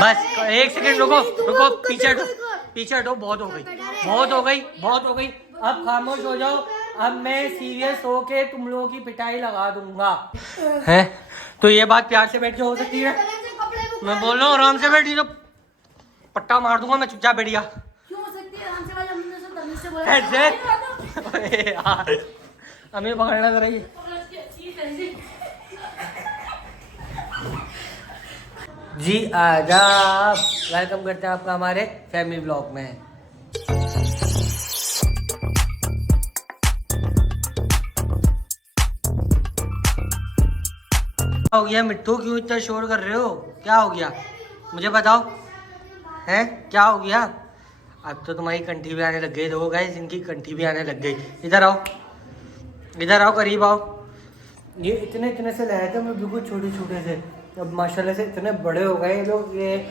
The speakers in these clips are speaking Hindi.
बस 1 सेकंड रुको रुको, पीछे हटो पीछे हटो, बहुत हो गई बहुत हो गई बहुत हो गई। अब खामोश हो जाओ, अब मैं सीरियस होके तुम लोगों की पिटाई लगा दूंगा। है तो ये बात प्यार से बैठ के हो सकती है? मैं बोल रहा हूँ आराम से बैठी, तो पट्टा मार दूंगा मैं, चुपचाप बैठ गया। ऐसे यार हमें पकड़ना जरा ही। जी आदाब, वेलकम करते हैं आपका हमारे फैमिली ब्लॉग में। क्या हो गया मिट्टू, क्यों इतना शोर कर रहे हो? क्या हो गया मुझे बताओ, हैं क्या हो गया? अब तो तुम्हारी कंठी भी आने लग गई। देखो गाइस, इनकी कंठी भी आने लग गई। इधर आओ इधर आओ, करीब आओ। ये इतने इतने से लाए थे मैं, बिल्कुल छोटे छोटे से, अब माशाल्लाह से इतने बड़े हो गए लोग। ये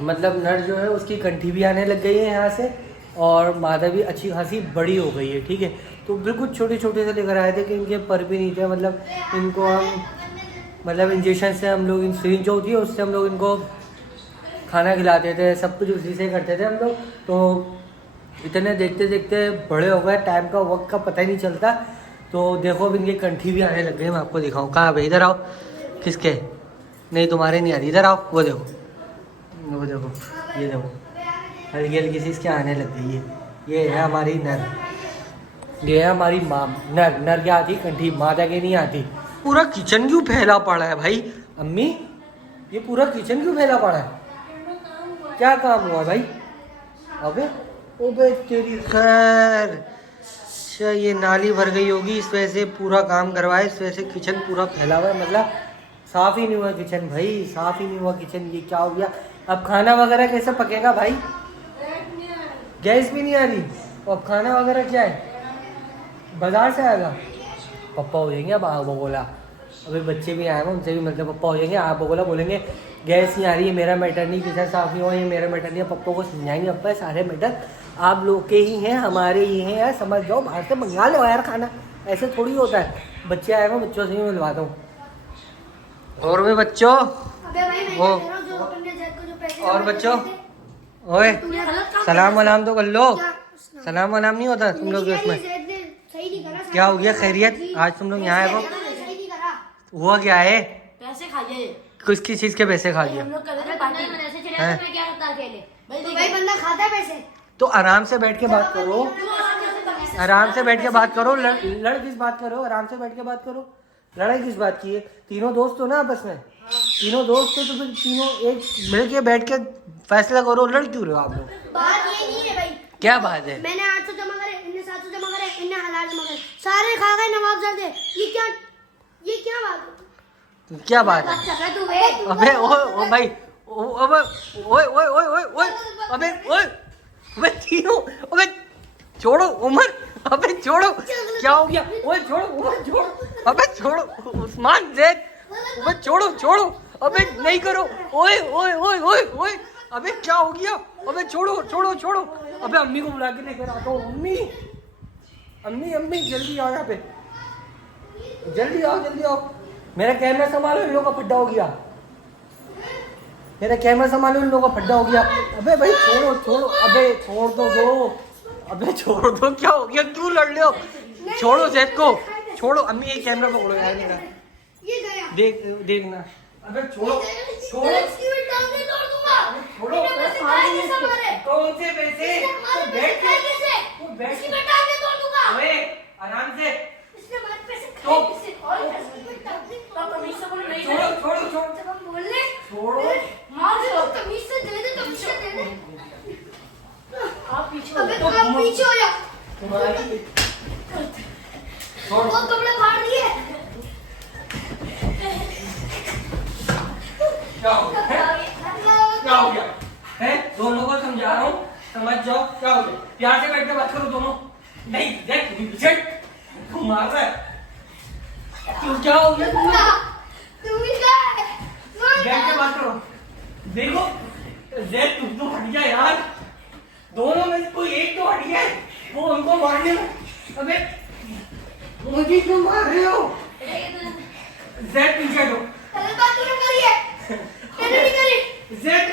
मतलब नर जो है उसकी कंठी भी आने लग गई है यहाँ से, और मादा भी अच्छी खासी बड़ी हो गई है। ठीक है, तो बिल्कुल छोटे छोटे से लेकर आए थे कि इनके पर भी नहीं थे। मतलब इनको हम मतलब इंजेक्शन से हम लोग, सिरिंज जो होती है उससे हम लोग इनको खाना खिलाते थे, सब कुछ उसी से करते थे हम लोग। तो इतने देखते देखते बड़े हो गए, टाइम का वक्त का पता ही नहीं चलता। तो देखो अब इनकी कंठी भी आने लग गई। मैं आपको दिखाऊँ, कहाँ भाई? इधर आओ। किसके? नहीं तुम्हारे नहीं आ रही, इधर आओ। वो देखो वो देखो, ये देखो हल्की हल्की सी इसके आने लग गई है। ये है हमारी नर, ये है हमारी माँ। नर नर क्या आती कंठी, मादा के नहीं आती। पूरा किचन क्यों फैला पड़ा है भाई? अम्मी ये पूरा किचन क्यों फैला पड़ा है? क्या काम हुआ भाई? अबे ओबे तेरी खैर, अच्छा ये नाली भर गई होगी, इस वजह से पूरा काम करवाए, इस वजह से किचन पूरा फैला हुआ है। मतलब साफ ही नहीं हुआ किचन भाई, साफ ही नहीं हुआ किचन। ये क्या हो गया? अब खाना वगैरह कैसे पकेगा भाई? गैस भी नहीं आ रही, अब खाना वगैरह क्या है? बाजार से आएगा? पप्पा हो जाएंगे अब आप बोला। अभी बच्चे भी आए हैं, उनसे भी मतलब पप्पा हो जाएंगे। आप बोला बोलेंगे गैस नहीं आ रही है, मेरा मैटर नहीं, किचन साफ नहीं हुआ, ये मेरा मैटर नहीं है। पप्पा को समझाएंगे, पप्पा सारे मैटर आप लोग के ही हैं, हमारे ही हैं यार, समझ जाओ, बाहर से मंगा लो यार खाना। ऐसे थोड़ी होता है। बच्चे आए हैं, बच्चों से ही मिलवाता हूँ। और भी बच्चों, वो और बच्चों, ओए सलाम वलाम तो कर लो। सलाम वलाम नहीं होता तुम लोग उसमें? क्या हो गया? खैरियत? आज तुम लोग यहाँ आए हो, हुआ क्या है? पैसे खा गए। किस चीज के पैसे खा गया? तो आराम से बैठ के बात करो, आराम से बैठ के बात करो। लड़ किस बात करो? आराम से बैठ के बात करो। लड़ाई किस बात की है? तीनों दोस्त हो ना आपस में, तीनों दोस्त हो तो फिर तीनों एक मिल के बैठ के फैसला करो। लड़ क्यों रहे हो आप लोग? बात ये नहीं है भाई। क्या बात है? मैंने 800 जमा करे, इनने 700 जमा करे, इनने 1000 जमा करे, सारे खा गए नवाबजादे। ये क्या बात है? क्या बात है? अबे ओ भाई, अबे ओए ओए ओए ओए ओए, अबे ओए अबे तीनों, अबे छोड़ो उमर, अबे छोड़ो। क्या हो गया? ओए छोड़ो उमर, छोड़ो, अबे छोड़ो उस्मान जैद, अबे छोड़ो छोड़ो, अबे नहीं करो। ओए ओए ओए ओए ओए, अबे क्या हो गया? अबे छोड़ो छोड़ो छोड़ो। अबे अम्मी को बुला के लेकर आता हूँ। अम्मी अम्मी अम्मी जल्दी आओ यहाँ पे, जल्दी आओ जल्दी आओ। मेरा कैमरा संभालो, इन लोगों का फड्डा हो गया। मेरा कैमरा संभालो, इन लोगों का फड्डा हो गया। अबे भाई छोड़ो छोड़ो, अबे छोड़ दो, अबे छोड़ दो। क्या हो गया? क्यों लड़ रहे हो? छोड़ो जैद को, छोड़ो। अम्मी एक कैमरा पकड़ो यार मेरा, देख देखना। अबे छोड़ो छोड़ो छोड़ो। कौन से पैसे? बैठ ओए आराम से। छोड़ो छोड़ो छोड़ो आप पीछे हो जा। वो कपड़े फाड़ दिए। क्या हो गया है? दोनों को समझा रहा हूँ, समझ जाओ। क्या हो गया? प्यार से बैठ के बात करो दोनों। नहीं देख तू मार रहा है, तू क्या हो गया? बैठ के बात करो। देखो जैद तुम तो हट गया यार, दोनों में से कोई एक तो हट गया है, वो उनको मारने में। अबे मुझे क्यों मार रहे हो? जैद पीछे हटो। बात तूने करी है, मैंने नहीं करी। जैद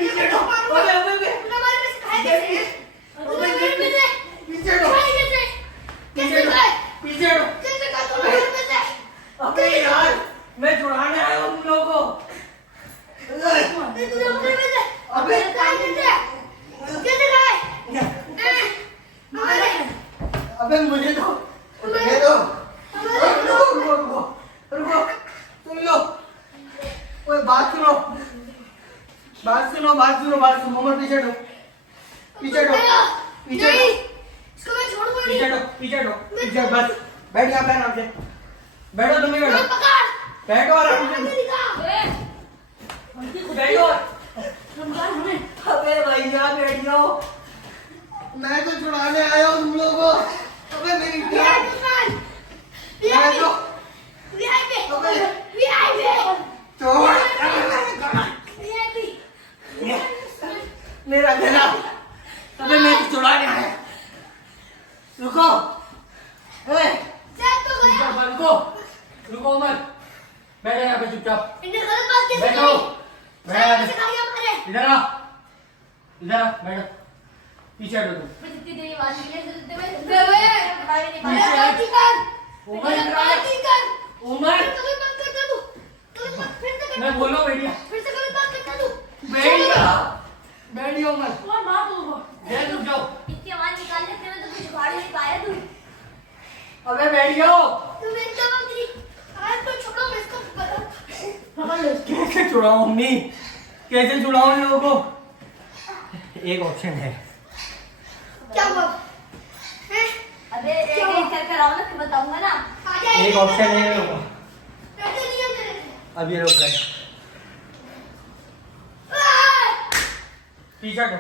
तुझे मुझे पैसे अबे काम कैसे खाए हमारे अबे मुझे दो, मुझे दो। रुको सुन लो। ओए बात सुनो। उमर पीछे हटो। नहीं इसको मैं छोड़ूंगा नहीं। पीछे बस। बैठ यहाँ पे आराम से। बैठो तुम भी बैठो। बैठो आराम से। बैठो। अबे भैया बैठो। मैं तो छुड़ाने आया हूँ तुम लोगों को। अबे मेरी मेरा गला। अबे मैं तो छुड़ाने आया। रुको। रुको मत। बैठो यहाँ पे चुपचाप। बैठो। इधर आ बैठो। पीछे हटो तुम। उमर मैं बोल रहा हूँ बैठिया। बैठिया उमर। रुक जाओ। अबे बैठियो। कैसे छुड़ाऊं मम्मी? कैसे छुड़ाऊं इन लोगों को? एक ऑप्शन है। क्या हुआ? अबे एक कर आओ ना, फिर बताऊंगा ना। एक ऑप्शन है इन लोगों को। अब ये लोग गए। पीछे हटो।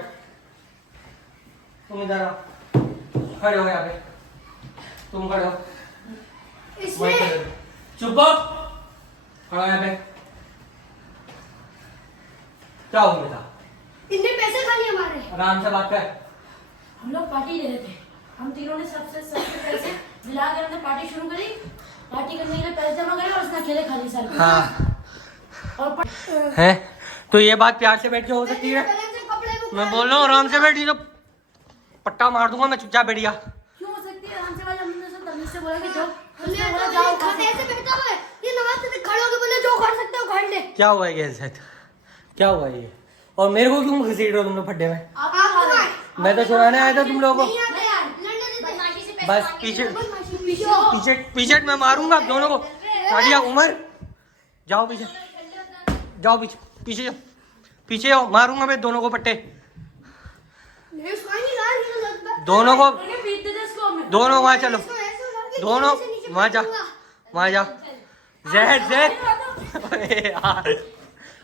तुम इधर आओ। खड़े हो यहाँ पे। तुम खड़े हो। चुप हो। खड़ा यहाँ पे। क्या हो गया? इनने पैसे खा लिए हमारे। आराम से बात कर। हम लोग पार्टी दे रहे थे, हम तीनों ने सबसे पैसे मिला के हमने पार्टी शुरू करी। पार्टी करने के लिए पैसे जमा करे और उसने अकेले खा ली सारी। हाँ। और है तो ये बात प्यार से बैठ के हो सकती है? मैं बोल रहा हूँ आराम से बैठी तो पट्टा मार दूंगा मैं। चुपचाप बैठ गया। क्यों हो सकती है? आराम से भाई, हमने सब तमीज से बोला कि जाओ। हमने बोला जाओ ऐसे बैठा हुआ है। ये नमाज से खड़े होके बोले जो खा सकते हो खा ले। क्या हुआ है साथ? क्या हुआ ये? और मेरे को क्यों घसीट रहे हो तुम लोग फड्डे में? मैं तो छुड़ाने आया था तुम लोगों को। बस पीछे मैं मारूंगा दोनों को। नाडिया उमर जाओ पीछे। जाओ पीछे जाओ। मारूंगा मैं दोनों को पट्टे। दोनों वहाँ चलो। दोनों वहाँ जा। जहर यार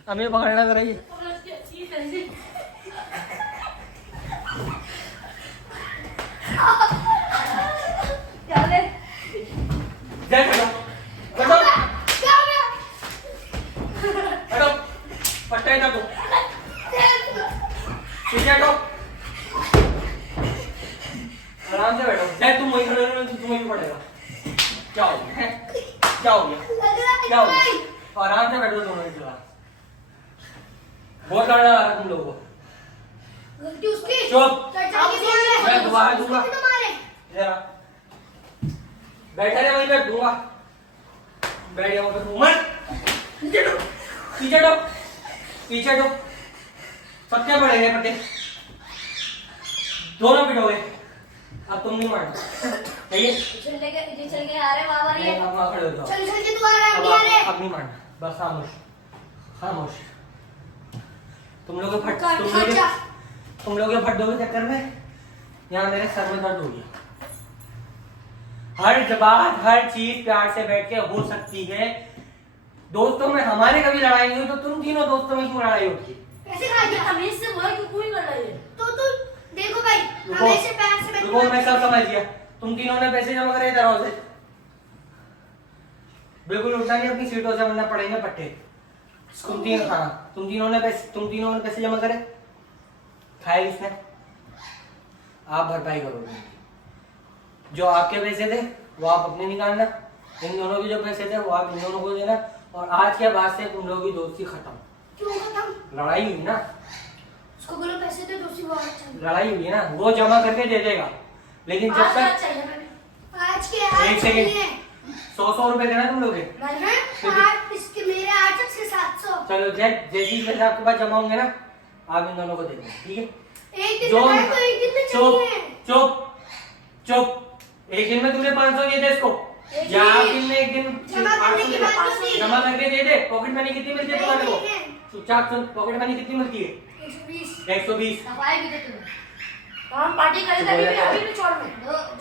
हमें पकड़ना तो रही। पट्टे दो पीछे हटो। आराम से बैठो। जय तुम वहीं खड़े हो तो तुम्हें भी पड़ेगा। क्या हो गया? आराम से बैठो दोनों एक जगह। बहुत लड़ा रहा है तुम लोगों को। चुप। मैं दोबारा दूंगा। बैठे रहे वहीं पे दूंगा। बैठ गया उमर। पीछे हटो। सबके पड़ेंगे पट्टे। दोनों पिटोगे। अब तुम नहीं मारना। चल के आ रहे वहां वाली। अब वहाँ खड़े हो जाओ। चल के तू आ रहा है अब नहीं मारना। बस खामोश। तुम लोग के फड्डों के चक्कर में यहाँ मेरे सर में दर्द हो गया। हर बात हर चीज प्यार से बैठ के हो सकती है। दोस्तों में हमारे कभी लड़ाई नहीं हुई तो तुम तीनों दोस्तों में क्यों लड़ाई होती? कैसे खा गया? तमीज से बोला कि कोई कर रही है। तो देखो भाई हमेशा प्यार से बैठो। मैं सब समझ गया। तुम तीनों ने पैसे जमा करे दरवाजे। बिल्कुल उठा नहीं अपनी सीटों से वरना पड़ेंगे पट्टे। तुम तीनों ने पैसे जमा करे। खाए किसने? आप भरपाई करोगे। जो आपके पैसे थे वो आप अपने निकालना। इन दोनों के जो पैसे थे वो आप इन दोनों को देना। और आज के बाद से तुम लोगों की दोस्ती खत्म। क्यों खत्म? लड़ाई हुई ना। उसको बोलो पैसे दे दोस्ती बहुत अच्छा। लड़ाई हुई ना वो जमा करके दे देगा। लेकिन जब तक आज के एक सेकंड 100 रुपए देना तुम लोगे। इसके मेरे 800 से 700। चलो जैसे ही पैसे आपके पास जमा होंगे ना, आप इन दोनों को दे देना, ठीक है। एक दिन जो में तो एक दिन में चुप चाहिए। चुप चुप, एक दिन में तुमने 500 दिए थे इसको, या आप दिन में एक दिन जमा करने के बाद जो दी। जमा करके दे दे। पॉकेट मनी कितनी मिलती है तुम्हारे को? चुपचाप सुन, पॉकेट मनी कितनी मिलती है? 120। दवाई भी दे तुम्हें। तो हम पार्टी करें तभी भी अभी भी छोड़ में।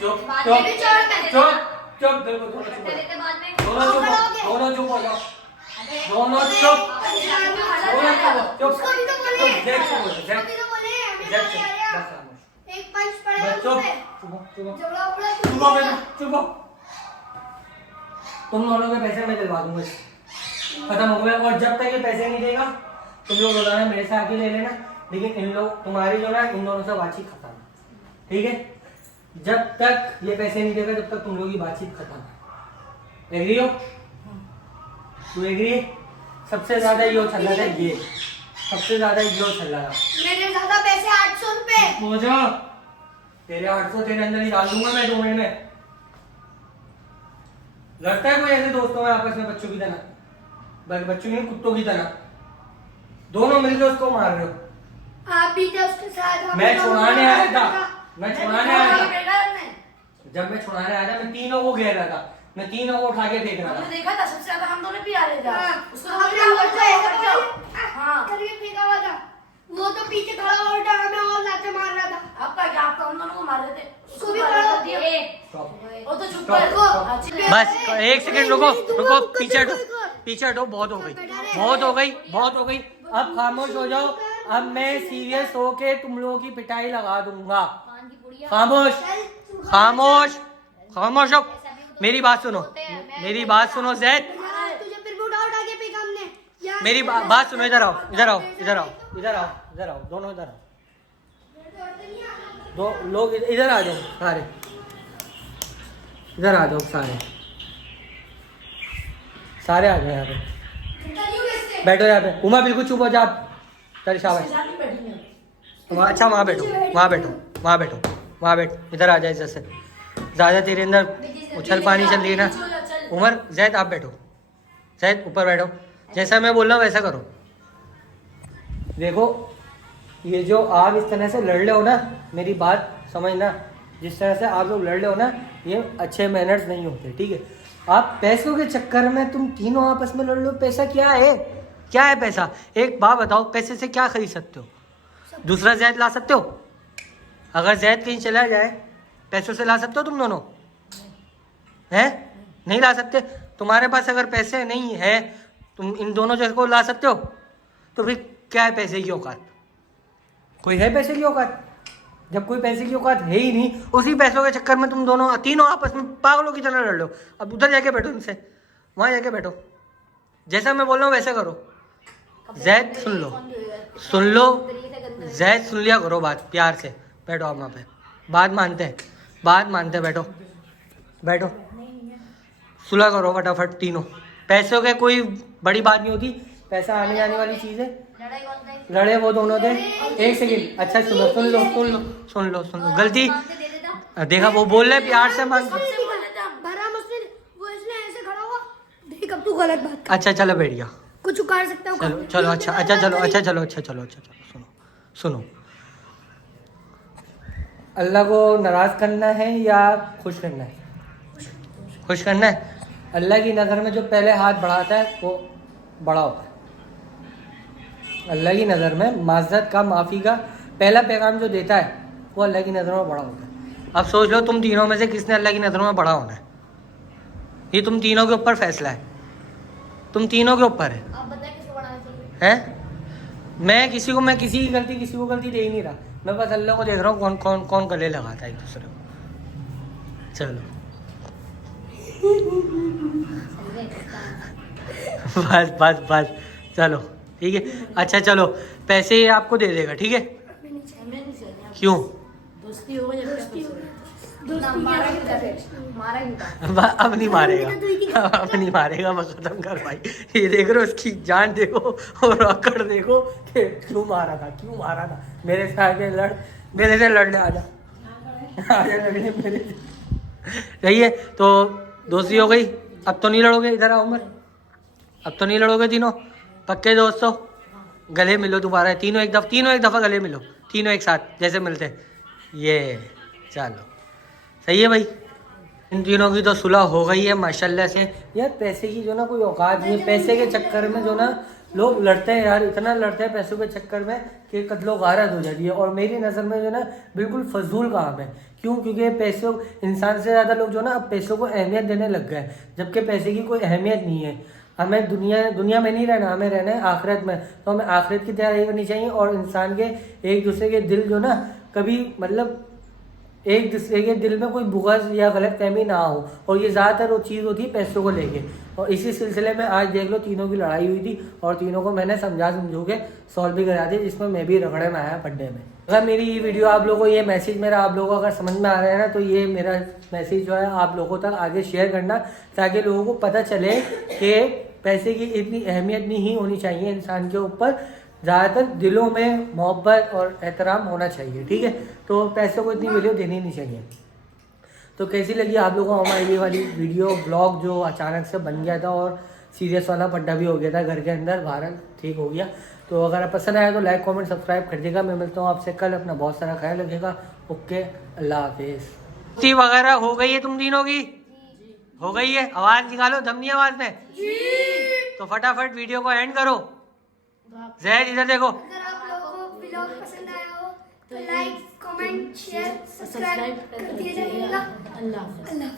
चुप बाद चुप में भी छोड़ में। चुप चुप, देखो दोनों चुप हो जाओ। बाद में दोनों चुप हो, दोनों चुप हो जाओ, दोनों चुप, दोनों चुप, चुप उसको भी तो बोले। जैक चुप हो जाओ, जैक उसको भी तो बोले, हमें जैक बोले, चुप, अरे बस खामोश, एक पंच पड़ेगा बस तुम पे। चुप चुप झगड़ा उगड़ा कुछ चुप हो नहीं बेटा, है। चुप हो। तुम दोनों के पैसे मैं दिलवा दूंगा, खत्म हो गया। और जब तक ये पैसे नहीं देगा तुम लोग रोजाना मेरे से आके ले लेना, लेकिन इन लोग तुम्हारी जो ना इन दोनों से बातचीत खत्म, ठीक है। जब तक ये पैसे नहीं देगा तब तक तुम लोग की बातचीत खत्म। एग्री हो? तू एग्री? सबसे ज्यादा यो चल रहा था, ये सबसे ज्यादा यो चल रहा था। मेरे ज्यादा पैसे 800 रुपए। हो जा, तेरे 800 तेरे अंदर ही डाल दूंगा मैं 2 मिनट में। लड़ता है कोई ऐसे दोस्तों में आपस में बच्चों की तरह, बच्चों की कुत्तों की तरह, दोनों मिलकर उसको मार रहे हो। आप भी थे उसके साथ। हम मैं दोनों छुड़ाने आया था, था। मैं छुड़ाने आया था। जब मैं छुड़ाने आया था मैं तीनों को घेर रहा था, मैं तीनों को उठा के फेंक रहा हमने था। देखा था सबसे ज्यादा हम दोनों भी आ रहे थे। हाँ, उसको हमने हमने वो हट जाओ, हट जाओ। हाँ, करके फेंका हुआ था। वो तो पीछे खड़ा हुआ उल्टा हमें और लाते मार रहा था। आपका क्या, आपका हम दोनों को मार रहे थे। उसको भी मार खड़ा कर दिया। Stop. वो तो चुप Stop, कर। stop. अच्छी- बस एक सेकंड रुको, रुको, पीछे हटो, रुको। पीछे हटो, बहुत हो गई, बहुत हो गई, बहुत हो गई। अब खामोश हो जाओ, अब मैं सीरियस होके तुम लोगों की पिटाई लगा दूंगा। खामोश, खामोश, खामोश हो। मेरी बात सुनो, मेरी बात सुनो जैद, तुझे फिर भी उठा के फेंका हमने। यहाँ मेरी बात सुनो। इधर आओ, इधर आओ, इधर आओ, इधर आओ, इधर आओ, दोनों इधर आओ। दो लोग इधर आ जाओ सारे, इधर आ जाओ सारे, सारे आ जाओ यहाँ पे, बैठो यहाँ पे। उमा बिल्कुल चुप हो जा। चल शाबाश। उसके साथ ही बैठी है। अच्छा वहाँ बैठो, वहाँ बैठो, वहाँ बैठो, वहाँ बैठ, इधर आ जाए। जैसे ज़्यादा तेरे अंदर उछल पानी चल रही है ना। उमर, जैद आप बैठो, जैद ऊपर बैठो, जैसा मैं बोल रहा हूँ वैसा करो। देखो ये जो आप इस तरह से लड़ रहे हो ना, मेरी बात समझना, जिस तरह से आप लोग लड़ रहे हो ना, ये अच्छे मैनर्स नहीं होते, ठीक है। आप पैसों के चक्कर में तुम तीनों आपस में लड़ लो। पैसा क्या है? क्या है पैसा? एक बात बताओ, पैसे से क्या खरीद सकते हो? दूसरा जैद ला सकते हो? अगर जैद कहीं चला जाए पैसों से ला सकते हो तुम दोनों? हैं? नहीं ला सकते। तुम्हारे पास अगर पैसे नहीं है, तुम इन दोनों जैसे को ला सकते हो? तो फिर क्या है पैसे की औकात? कोई है पैसे की औकात? जब कोई पैसे की औकात है ही नहीं, उसी पैसों के चक्कर में तुम दोनों तीनों आपस में पागलों की तरह लड़ लो। अब उधर जाके बैठो उनसे, वहाँ जाके बैठो, जैसा मैं बोल रहा हूँ वैसा करो। जैद सुन लो, सुन लो, जैद सुन लिया करो बात प्यार से। बैठो आप वहाँ पे, बात मानते हैं, बात मानते हैं, बैठो बैठो, सुलह करो फटाफट तीनों। पैसों के कोई बड़ी बात नहीं होती, पैसा आने जाने वाली चीज़ है। लड़े वो दोनों थे। एक सेकंड, अच्छा सुनो, सुन लो, सुन लो, सुन लो, सुन लो। गलती देखा, वो बोल रहे प्यार से मान। भरा मुझसे, वो इसने ऐसे खड़ा हुआ। देख अब तू गलत बात कर। अच्छा चलो बैठ गया, कुछ उखाड़ सकता हूँ। चलो चलो, अच्छा अच्छा चलो, अच्छा चलो, अच्छा चलो, अच्छा चलो, सुनो सुनो। अल्लाह को नाराज करना है या खुश करना है? खुश करना है। अल्लाह की नज़र में जो पहले हाथ बढ़ाता है वो बड़ा होता है। अल्लाह की नज़र में माज़रत का, माफ़ी का पहला पैगाम जो देता है वो अल्लाह की नज़र में बड़ा होता है। अब सोच लो तुम तीनों में से किसने अल्लाह की नज़रों में बड़ा होना है? ये तुम तीनों के ऊपर फैसला है, तुम तीनों के ऊपर है। आप बताएं किसको बढ़ाना चाहिए? हैं? मैं किसी की गलती किसी को गलती दे ही नहीं रहा। मैं बस अल्लाह को देख रहा हूँ कौन कौन कौन गले लगाता है एक दूसरे को। चलो बस बस बस, चलो ठीक है। अच्छा चलो, पैसे ये आपको दे देगा, ठीक है? क्यों? दोस्ती हो गई, दोस्ती हो मारा अब नहीं मारेगा, अब नहीं मारेगा, बस खत्म कर भाई। ये देख रहे हो, उसकी जान देखो और अकड़ देखो कि क्यों मारा था, क्यों मारा था। मेरे से आके लड़, मेरे से लड़ने आजा, आजा लड़ने मेरे से। सही है, तो दोस्ती हो गई, अब तो नहीं लड़ोगे, इधर आओ उमर, अब तो नहीं लड़ोगे तीनों, पक्के दोस्तों? गले मिलो दोबारा, तीनों एक दफ़ा गले मिलो, तीनों एक साथ जैसे मिलते हैं। ये चलो सही है भाई, इन तीनों की तो सुलह हो गई है माशाल्लाह से। यार पैसे की जो ना कोई औकात नहीं है, पैसे के चक्कर में जो ना लोग लड़ते हैं यार, इतना लड़ते हैं पैसों के चक्कर में कि कत्लो गारत हो जाती है। और मेरी नज़र में जो ना बिल्कुल फजूल काम है। क्यों? क्योंकि पैसों, इंसान से ज़्यादा लोग जो ना अब पैसों को अहमियत देने लग गए हैं, जबकि पैसे की कोई अहमियत नहीं है। हमें दुनिया में नहीं रहना, हमें रहना है आखिरत में। तो हमें आखिरत की तैयारी करनी चाहिए। और इंसान के एक दूसरे के दिल जो ना कभी मतलब एक दूसरे के दिल में कोई बुग़्ज़ या गलत फहमी ना हो। और ये ज़्यादातर वो चीज़ होती है पैसों को लेके। और इसी सिलसिले में आज देख लो तीनों की लड़ाई हुई थी और तीनों को मैंने समझो के सॉल्व भी करा दिया, जिसमें मैं भी रगड़े में आया पड्डे में। अगर मेरी ये वीडियो आप लोगों को, ये मैसेज मेरा आप लोगों को अगर समझ में आ रहा है ना, तो ये मेरा मैसेज जो है आप लोगों तक आगे शेयर करना, ताकि लोगों को पता चले कि पैसे की इतनी अहमियत नहीं होनी चाहिए इंसान के ऊपर। ज़्यादातर दिलों में मोहब्बत और एहतराम होना चाहिए, ठीक है? तो पैसों को इतनी वैल्यू देनी नहीं चाहिए। तो कैसी लगी आप लोगों को हमारी ये वाली वीडियो ब्लॉग जो अचानक से बन गया था और सीरियस वाला पड्डा भी हो गया था घर के अंदर, बाहर ठीक हो गया। तो अगर आप पसंद आया तो लाइक कमेंट सब्सक्राइब कर दीजिएगा। मैं मिलता हूँ आपसे कल, अपना बहुत सारा ख्याल रखिएगा। ओके, अल्लाह हाफिज़। वगैरह हो गई है तुम तीनों की? हो गई है? आवाज़ निकालो, दम नहीं आवाज़ में। तो फटाफट वीडियो को एंड करो। जैद इधर देखो। अगर आप लोगों को व्लॉग पसंद आया हो तो लाइक कमेंट शेयर सब्सक्राइब कर दिया जाएगा। अल्लाह हाफ़िज़। अल्लाह